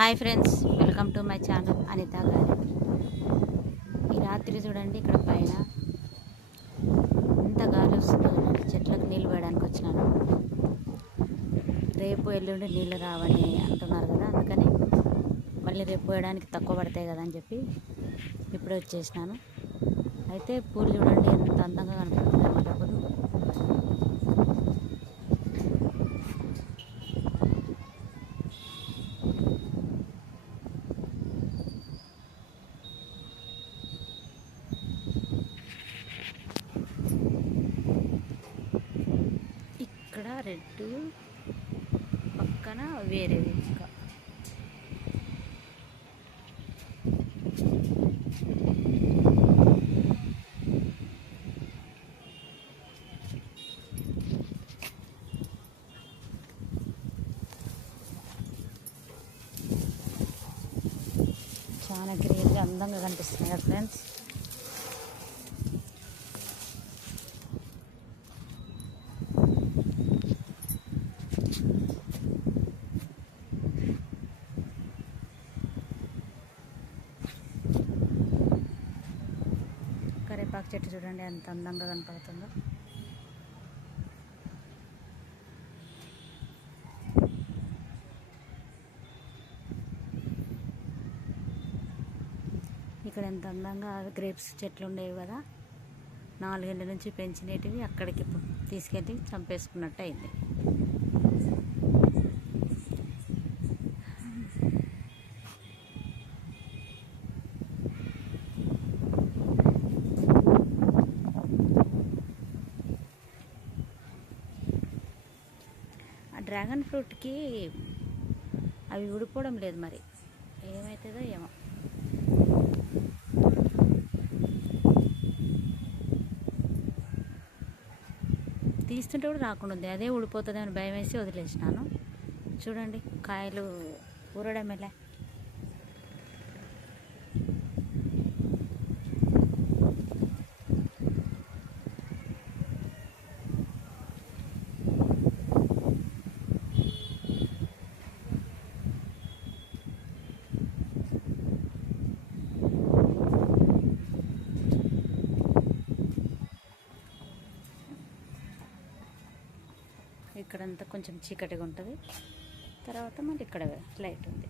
Hi friends, welcome to my channel Anitha గారు. ఈ రాత్రి చూడండి, ఇక్కడ పైన ఎంత గాలి వస్తుందో. చెట్లకు నీళ్ళు పోయడానికి వచ్చినాను. రేపు ఎల్లుండి నీళ్ళు రావని అంటున్నారు కదా, అందుకని మళ్ళీ రేపు పోయడానికి తక్కువ పడతాయి కదా అని చెప్పి ఇప్పుడే వచ్చేసినాను. అయితే పూలు చూడండి ఎంత అందంగా కనపడుతున్నాయి మల్లెపూలు. ఇక్కడ రెడ్ పక్కన వేరేవి ఇంకా చాలా గ్రీన్గా అందంగా కనిపిస్తున్నాయి కదా ఫ్రెండ్స్. కరివేపాకు చెట్టు చూడండి ఎంత అందంగా కనపడుతుందో. ఇక్కడ ఎంత అందంగా గ్రేప్స్ చెట్లు ఉండేవి కదా, 4 ఏళ్ళ నుంచి పెంచినవి అక్కడికి తీసుకెళ్ళి చంపేసుకున్నట్టు అయింది. ఆ డ్రాగన్ ఫ్రూట్కి అవి ఊడిపోవడం లేదు, మరి ఏమవుతుందో ఏమో. తీస్తుంటే కూడా రాకుండా ఉంది, అదే ఊడిపోతుందని భయం వేసి వదిలేసినాను. చూడండి కాయలు ఊరడం ఎలా. ఇక్కడంతా కొంచెం చీకటిగా ఉంటుంది, తర్వాత మళ్ళీ ఇక్కడ లైట్ ఉంది.